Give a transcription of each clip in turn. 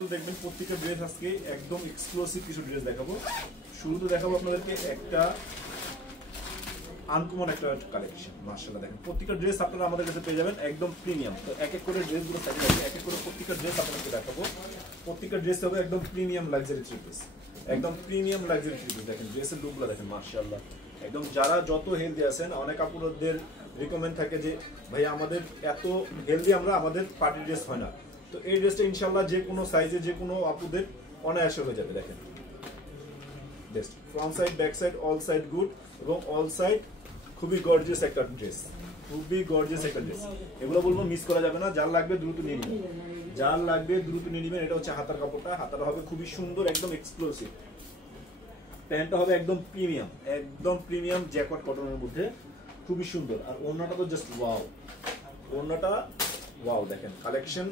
দেখবেন প্রত্যেকটা ড্রেস আজকে একদম এক্সক্লুসিভ কিছু ড্রেস দেখাবো। শুরুতে দেখাবো আপনাদেরকে একটা আনকমন একটা কালেকশন। মাশাআল্লাহ দেখেন প্রত্যেকটা ড্রেস আপনারা আমাদের কাছে পেয়ে যাবেন একদম প্রিমিয়াম। তো এক এক করে ড্রেসগুলো সাজিয়ে রাখি, এক এক করে প্রত্যেকটা ড্রেস আপনাদেরকে দেখাবো। প্রত্যেকটা ড্রেস হবে একদম প্রিমিয়াম লাক্সারি থ্রি পিস, একদম প্রিমিয়াম লাক্সারি থ্রি পিস। দেখেন ড্রেসের লুকগুলো দেখেন মাশাআল্লাহ একদম। যারা যত হেলদি আছেন, অনেক আপুদের রিকমেন্ড থাকে যে ভাই আমাদের এত হেলদি আমরা আমাদের পার্টি ড্রেস হয় না। তো এই ড্রেসটা ইনশাআল্লাহ যে কোনো সাইজে যে কোনো আপুদের অনায়াসে হয়ে যাবে। দেখেন best front side back side all side good এবং অল সাইড খুবই গর্জিয়াস একটা ড্রেস, খুবই গর্জিয়াস একটা ড্রেস। এগুলো বলবো মিস করা যাবে না, যার লাগবে দ্রুত নিয়ে নেবেন, যার লাগবে দ্রুত নিয়ে নেবেন। এটা হচ্ছে হাতার কাপড়টা, হাতাটা হবে খুবই সুন্দর একদম এক্সক্লুসিভ। প্যান্টটা হবে একদম প্রিমিয়াম, একদম প্রিমিয়াম জ্যাকট কটনের মধ্যে খুবই সুন্দর। আর ওড়নাটা তো জাস্ট ওয়াও, ওড়নাটা ওয়াও। দেখেন কালেকশন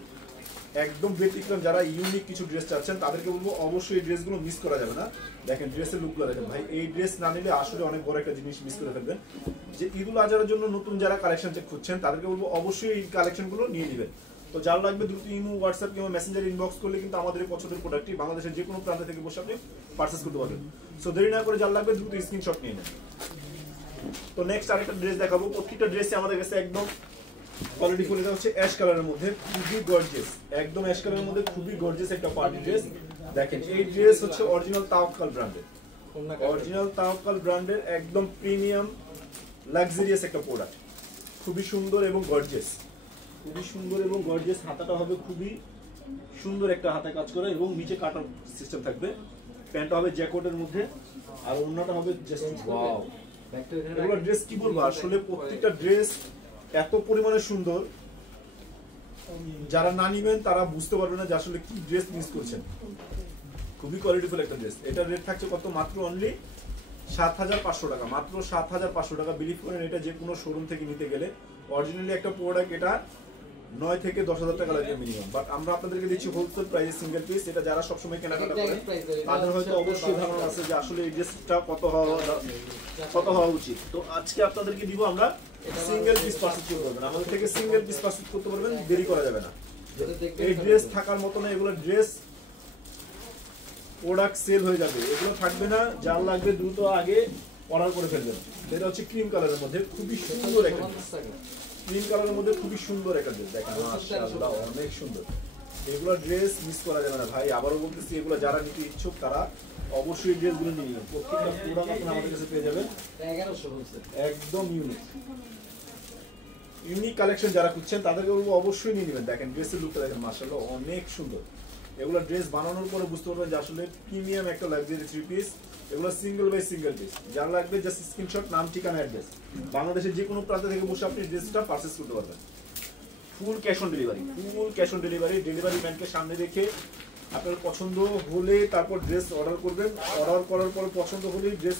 একদম ব্যতিক্রম। যারা ইউনিক কিছু ড্রেস চাচ্ছেন তাদেরকে বলবো অবশ্যই এই ড্রেসগুলো মিস করা যাবে না। দেখেন ড্রেসের লুকগুলো দেখেন ভাই, এই ড্রেস না নিলে আসলে অনেক বড় একটা জিনিস মিস করে ফেলবেন। যে ঈদুল আজহারের জন্য নতুন যারা কালেকশন চেক খুঁজছেন তাদেরকে বলবো অবশ্যই এই কালেকশনগুলো নিয়ে নেবেন। তো যার লাগবে দ্রুত ইমো হোয়াটসঅ্যাপ কিংবা মেসেঞ্জার ইনবক্স করলে কিন্তু আমাদের পছন্দের প্রোডাক্টটি বাংলাদেশের যে কোনো প্রান্ত থেকে বসে আপনি পারচেস করতে পারবেন। সো দেরি না করে যার লাগবে দ্রুত স্ক্রিনশট নিয়ে নেন। তো নেক্সট আরেকটা ড্রেস দেখাবো। প্রত্যেকটা ড্রেসই আমাদের কাছে একদম কোয়ালিটি ফুল। এটা হচ্ছে অ্যাশ কালারের মধ্যে খুবই গর্জিয়াস, একদম অ্যাশ কালারের মধ্যে খুবই গর্জিয়াস একটা পার্টি ড্রেস। দেখেন এই ড্রেস হচ্ছে অরিজিনাল তাওয়াক্কাল ব্র্যান্ডের, অরিজিনাল তাওয়াক্কাল ব্র্যান্ডের একদম প্রিমিয়াম লাক্সারিয়াস একটা প্রোডাক্ট। খুবই সুন্দর এবং গর্জিয়াস, খুবই সুন্দর এবং গর্জিয়াস। হাতাটা হবে খুবই সুন্দর একটা হাতে কাজ করা এবং নিচে কাটার সিস্টেম থাকবে। প্যান্টটা হবে জ্যাকেটের মধ্যে আর ওড়নাটা হবে জাস্ট ওয়াও। এগুলো ড্রেস কি বলবো, আসলে প্রত্যেকটা ড্রেস এত পরিমাণে সুন্দর, যারা না নিবেন তারা বুঝতে পারবে না যে আসলে কি ড্রেস মিস করছেন। খুবই কোয়ালিটিফুল একটা ড্রেস। এটা রেট থাকছে কত, মাত্র অনলি ৭৫০০ টাকা, মাত্র ৭৫০০ টাকা। বিলিভ করেন এটা যে কোনো শোরুম থেকে নিতে গেলে অরিজিনালি একটা প্রোডাক্ট এটা ৯ থেকে ১০,০০০ টাকা লাগে মিনিমাম। বাট আমরা আপনাদেরকে দিচ্ছি হোলসেল প্রাইসে সিঙ্গেল পিস। এটা যারা সবসময় কেনাকাটা করেন তাদের হয়তো অবশ্যই ধারণা আছে যে আসলে এই ড্রেসটা কত হওয়া উচিত। তো আজকে আপনাদেরকে দিব আমরা সিঙ্গেল পিস পারচেজ করতে পারবেন, আমাদের থেকে সিঙ্গেল পিস পারচেজ করতে পারবেন, দেরি করা যাবে না। এই ড্রেস থাকার মতো না, এগুলো ড্রেস প্রোডাক্ট সেল হয়ে যাবে, এগুলো থাকবে না। যার লাগবে দ্রুত আগে অর্ডার করে ফেলবেন। এটা হচ্ছে ক্রিম কালারের মধ্যে খুবই সুন্দর একটা ড্রেস, ক্রিম কালারের মধ্যে খুবই সুন্দর একটা ড্রেস। দেখেন মাশাআল্লাহ অনেক সুন্দর। এগুলো ড্রেস মিস করা যাবে না ভাই। আবারও বলতেছি, এগুলো যারা নিতে ইচ্ছুক তারা অবশ্যই ড্রেসগুলো নিয়ে নেবেন। প্রত্যেকটা প্রোডাক্ট আপনারা আমাদের কাছে পেয়ে যাবেন একদম ইউনিক, ইউনিক কালেকশন। যারা খুঁজছেন তাদেরকে বলবো অবশ্যই নিয়ে নেবেন। দেখেন ড্রেসের লুকটা দেখেন মাশাআল্লাহ অনেক সুন্দর। এগুলো ড্রেস বানানোর পরে বুঝতে পারবেন যে আসলে প্রিমিয়াম একটা লাক্সারি থ্রি পিস। এগুলো সিঙ্গেল বাই সিঙ্গেল পিস। যার লাগবে জাস্ট স্ক্রিনশট, নাম ঠিকানা অ্যাড্রেস। বাংলাদেশের যে কোনো প্রান্ত থেকে বসে আপনি ড্রেসটা পারচেজ করতে পারবেন। Full cash on delivery, full cash on delivery. Delivery ম্যানকে সামনে রেখে আপনার পছন্দ হলে তারপর ড্রেস অর্ডার করবেন, অর্ডার করার পর পছন্দ হলেই ড্রেস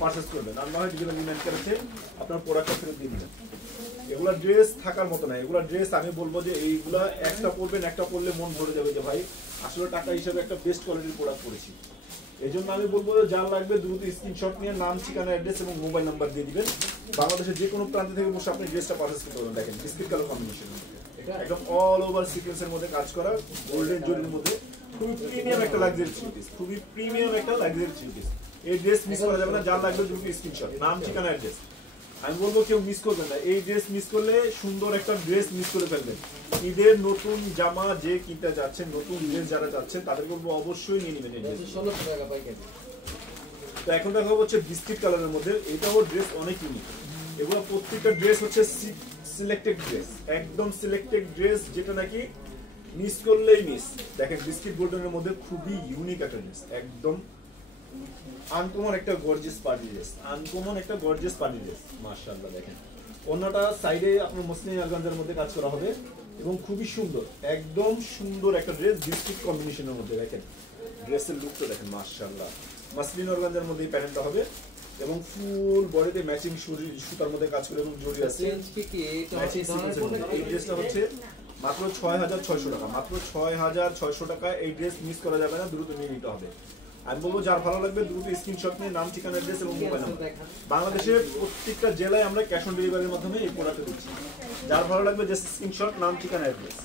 পারচেজ করবেন। আর নয় ডেলিভারি ম্যানকে রেখে আপনার প্রোডাক্টটা ফেরত দিয়ে দিবেন। এগুলা ড্রেস থাকার মতো না। এগুলা ড্রেস আমি বলবো যে এইগুলা একটা পরবেন, একটা পরলে মন ভরে যাবে যে ভাই আসলে টাকা হিসেবে একটা বেস্ট কোয়ালিটির প্রোডাক্ট করেছি। এই জন্য আমি বলবো যার লাগবে দ্রুত স্ক্রিনশট নিয়ে নাম ঠিকানা অ্যাড্রেস এবং মোবাইল নাম্বার দিয়ে দিবেন। বাংলাদেশের যে কোনো প্রান্ত থেকে বসে আপনি ড্রেসটা পারচেজ করতে পারবেন। দেখেন বিস্কিট কালার কম্বিনেশন, একদম অল ওভার সিকোয়েন্সের মধ্যে কাজ করা, গোল্ডেন জরির মধ্যে খুবই প্রিমিয়াম একটা লাক্সারি থ্রি পিস, খুবই প্রিমিয়াম একটা লাক্সারি থ্রি পিস। এই ড্রেস মিস করা যাবে না। যার লাগবে দ্রুত স্ক্রিনশট, নাম ঠিকানা অ্যাড্রেস। আমি বলবো কেউ মিস করবেন না। এই ড্রেস মিস করলে সুন্দর একটা ড্রেস মিস করে ফেলবেন। ঈদের নতুন জামা যে কিনতে যাচ্ছেন, নতুন ড্রেস যারা যাচ্ছেন তাদের বলবো অবশ্যই নিয়ে নেবেন। তো এখন দেখা হচ্ছে বিস্কিট কালারের মধ্যে, এটাও ড্রেস অনেক ইউনিক। এগুলো প্রত্যেকটা ড্রেস হচ্ছে সিলেক্টেড ড্রেস, একদম সিলেক্টেড ড্রেস, যেটা নাকি মিস করলেই মিস। দেখেন বিস্কিট গোল্ডেনের মধ্যে খুবই ইউনিক একটা ড্রেস, একদম আনকমন একটা গর্জিয়াস পার্টি ড্রেস, আনকমন একটা গর্জিয়াস পার্টি ড্রেস মাশাআল্লাহ। দেখেন অন্যটা সাইডে আপনার মসলিন অর্গানজার মধ্যে কাজ করা হবে এবং খুবই সুন্দর, একদম সুন্দর একটা ড্রেস বিস্কিট কম্বিনেশনের মধ্যে। দেখেন ড্রেসের লুকটা দেখেন মাশাআল্লাহ। মসলিন অর্গানজার মধ্যে এই প্যাটার্নটা হবে এবং ফুল বডিতে ম্যাচিং সুতার মধ্যে কাজ করে এবং জড়ি আছে। এই ড্রেসটা হচ্ছে মাত্র ৬,৬০০ টাকা, মাত্র ৬,৬০০ টাকা। এই ড্রেস মিস করা যাবে না, দ্রুত নিয়ে নিতে হবে। আমি বলবো যার ভালো লাগবে দ্রুত স্ক্রিনশট নিয়ে নাম ঠিকানা অ্যাড্রেস এবং মোবাইল নাম্বার। বাংলাদেশের প্রত্যেকটা জেলায় আমরা ক্যাশ অন ডেলিভারির মাধ্যমে এই প্রোডাক্ট দিচ্ছি। যার ভালো লাগবে জাস্ট স্ক্রিনশট, নাম ঠিকানা অ্যাড্রেস।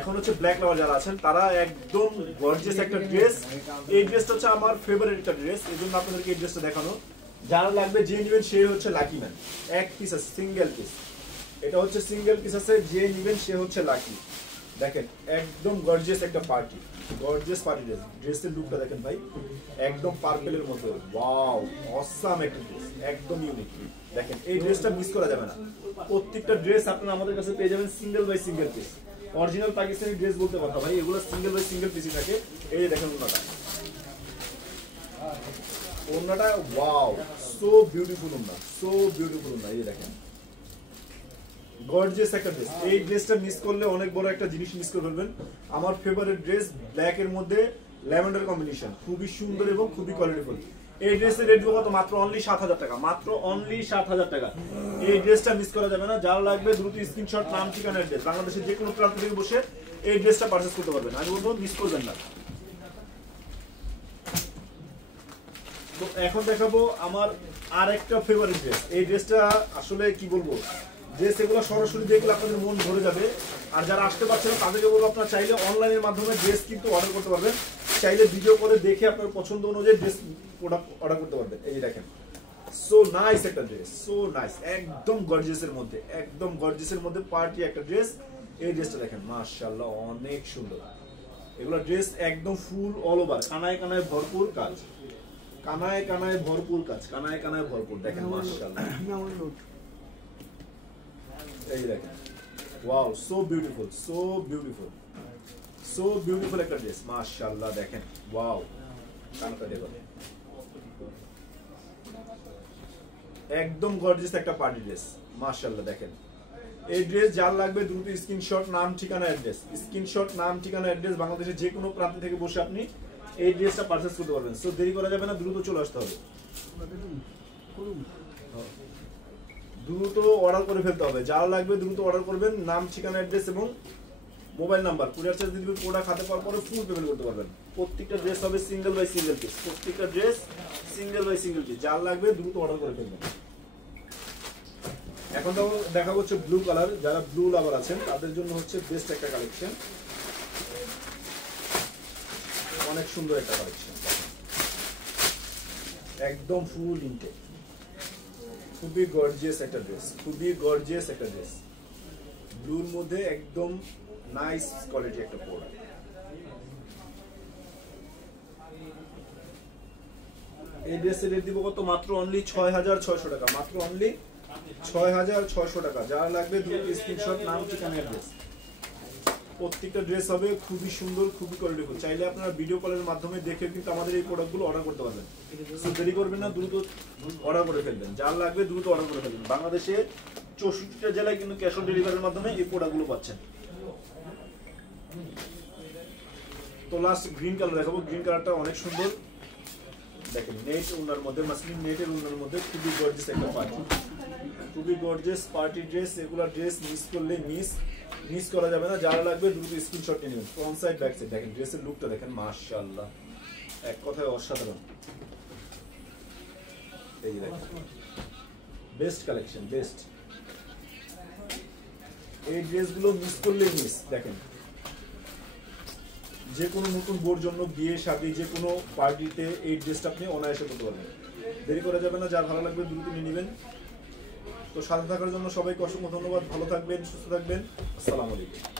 এখন হচ্ছে ব্ল্যাক লাভার যারা আছেন তারা একদম গর্জিয়াস একটা ড্রেস। এই ড্রেসটা হচ্ছে আমার ফেভারিট একটা ড্রেস, এই জন্য আপনাদেরকে এই ড্রেসটা দেখানো। যারা লাগবে যে নেবেন সে হচ্ছে লাকি ম্যান। এক পিস আছে, সিঙ্গেল পিস, এটা হচ্ছে সিঙ্গেল পিস আছে, যে নেবেন সে হচ্ছে লাকি। দেখেন একদম গর্জিয়াস একটা পার্টি, গর্জিয়াস পার্টি ড্রেস। ড্রেসের লুকটা দেখেন ভাই, একদম পার্পেলের মধ্যে, ওয়াও অসাম একটা ড্রেস, একদম ইউনিক। দেখেন এই ড্রেসটা মিস করা যাবে না। প্রত্যেকটা ড্রেস আপনারা আমাদের কাছে পেয়ে যাবেন single by single piece. Original Pakistani dress বলতে কথা ভাই, এগুলো সিঙ্গেল বাই সিঙ্গেল পিসই থাকে। এই যে দেখেন ওন্নাটা, ওন্নাটা ওয়াও, সো বিউটিফুল ওন্না, সো বিউটিফুল ওন্না। এই যে দেখেন গর্জিয়াস একটা ড্রেস। এই ড্রেসটা মিস করলে অনেক বড় একটা জিনিস মিস করে ফেলবেন। আমার ফেভারিট ড্রেস, ব্ল্যাক এর মধ্যে ল্যাভেন্ডার কম্বিনেশন, খুবই সুন্দর এবং খুবই কোয়ালিটিফুল। এই ড্রেসের রেট কত? মাত্র অনলি 7,000 টাকা, মাত্র অনলি 7,000 টাকা। এই ড্রেসটা মিস করা যাবে না। যারা লাগবে দ্রুত স্ক্রিনশট, নাম, ঠিকানা, অ্যাড্রেস, বাংলাদেশের যে কোনো প্রান্ত থেকে বসে এই ড্রেসটা পারচেজ করতে পারবেন। আমি বলবো মিস করবেন না। তো এখন দেখাবো আমার আর একটা ফেভারিট ড্রেস। এই ড্রেসটা আসলে কি বলবো, ড্রেস এগুলো সরাসরি দেখলে আপনাদের মন ভরে যাবে। আর যারা আসতে পারছেন না তাদেরকে বলবো আপনারা চাইলে অনলাইনের মাধ্যমে ড্রেস কিন্তু অর্ডার করতে পারবেন। চাইলে ভিডিও করে দেখে আপনার পছন্দ অনুযায়ী ড্রেস প্রোডাক্ট অর্ডার করতে পারবেন। এই যে দেখেন সো নাইস একটা ড্রেস, সো নাইস, একদম গর্জিয়াসের মধ্যে, একদম গর্জিয়াসের মধ্যে পার্টি একটা ড্রেস। এই ড্রেসটা দেখেন মাশাআল্লাহ অনেক সুন্দর। এগুলো ড্রেস একদম ফুল অল ওভার, কানায় কানায় ভরপুর কাজ, কানায় কানায় ভরপুর কাজ, কানায় কানায় ভরপুর। দেখেন মাশাআল্লাহ, এই দেখেন wow, so beautiful, so beautiful, so beautiful একটা ড্রেস মাশাআল্লাহ। দেখেন ওয়াও, কানাটা দেখো, একদম গর্জিয়াস একটা পার্টি ড্রেস মাশাআল্লাহ। দেখেন এই ড্রেস যার লাগবে দ্রুত স্ক্রিনশট, নাম, ঠিকানা, অ্যাড্রেস, স্ক্রিনশট, নাম, ঠিকানা, অ্যাড্রেস, বাংলাদেশের যে কোনো প্রান্ত থেকে বসে আপনি এই ড্রেসটা পারচেজ করতে পারবেন। সো দেরি করা যাবে না, দ্রুত চলে আসতে হবে, দ্রুত অর্ডার করে ফেলতে হবে। যারা লাগবে দ্রুত অর্ডার করবেন, নাম, ঠিকানা, অ্যাড্রেস এবং মোবাইল নাম্বার, কুরিয়ার চার্জ দিবেন, প্রোডাক্ট হাতে পাওয়ার পরে ফুল পেমেন্ট করতে পারবেন। প্রত্যেকটা ড্রেস হবে সিঙ্গেল বাই সিঙ্গেল পিস, প্রত্যেকটা dress single by single piece. যার লাগবে দ্রুত অর্ডার করে ফেলবেন। এখন তো দেখা হচ্ছে ব্লু কালার, যারা ব্লু লাভার আছেন তাদের জন্য হচ্ছে বেস্ট একটা কালেকশন, অনেক সুন্দর একটা কালেকশন, একদম ফুল ইনটেক, খুবই গর্জিয়াস একটা ড্রেস, খুবই গর্জিয়াস একটা ড্রেস, ব্লুর মধ্যে একদম নাইস কোয়ালিটি একটা প্রোডাক্ট। এই ড্রেসের রেট দিব কত? মাত্র অনলি 6,600 টাকা, মাত্র অনলি 6,600 টাকা। যারা লাগবে দ্রুত স্ক্রিনশট, নাম, ঠিকানা, অ্যাড্রেস। প্রত্যেকটা ড্রেস হবে খুবই সুন্দর, খুবই কোয়ালিটিফুল। চাইলে আপনারা ভিডিও কলের মাধ্যমে দেখে কিন্তু আমাদের এই প্রোডাক্টগুলো অর্ডার করতে পারবেন। সো দেরি করবেন না, দ্রুত অর্ডার করে ফেলবেন। যার লাগবে দ্রুত অর্ডার করে ফেলবেন। বাংলাদেশের 64টা জেলায় কিন্তু ক্যাশ অন ডেলিভারির মাধ্যমে এই প্রোডাক্টগুলো পাচ্ছেন। তো লাস্ট গ্রিন কালার দেখাবো। গ্রিন কালারটা অনেক সুন্দর, দেখেন নেট উনার মধ্যে, মাসলিন নেটের উনার মধ্যে খুবই গর্জিয়াস একটা পার্টি, খুবই গর্জিয়াস পার্টি ড্রেস। এগুলা ড্রেস মিস করলে মিস করা যাবে না। যারা লাগবে দ্রুত স্ক্রিনশট নিয়ে নেবেন। ফ্রন্ট সাইড, ব্যাক সাইড দেখেন, ড্রেসের লুকটা দেখেন মাশাআল্লাহ, এক কথায় অসাধারণ। এই দেখেন বেস্ট কালেকশন, বেস্ট। এই ড্রেসগুলো মিস করলে মিস। দেখেন যে কোনো নতুন বোর জন্য, বিয়ে শাদী, যে কোনো পার্টিতে এই ড্রেসটা আপনি অনায়াসে করতে পারবেন। দেরি করা যাবে না, যার ভালো লাগবে দ্রুত নিয়ে নেবেন। তো সাথে থাকার জন্য সবাইকে অসংখ্য ধন্যবাদ। ভালো থাকবেন, সুস্থ থাকবেন। আসসালামু আলাইকুম।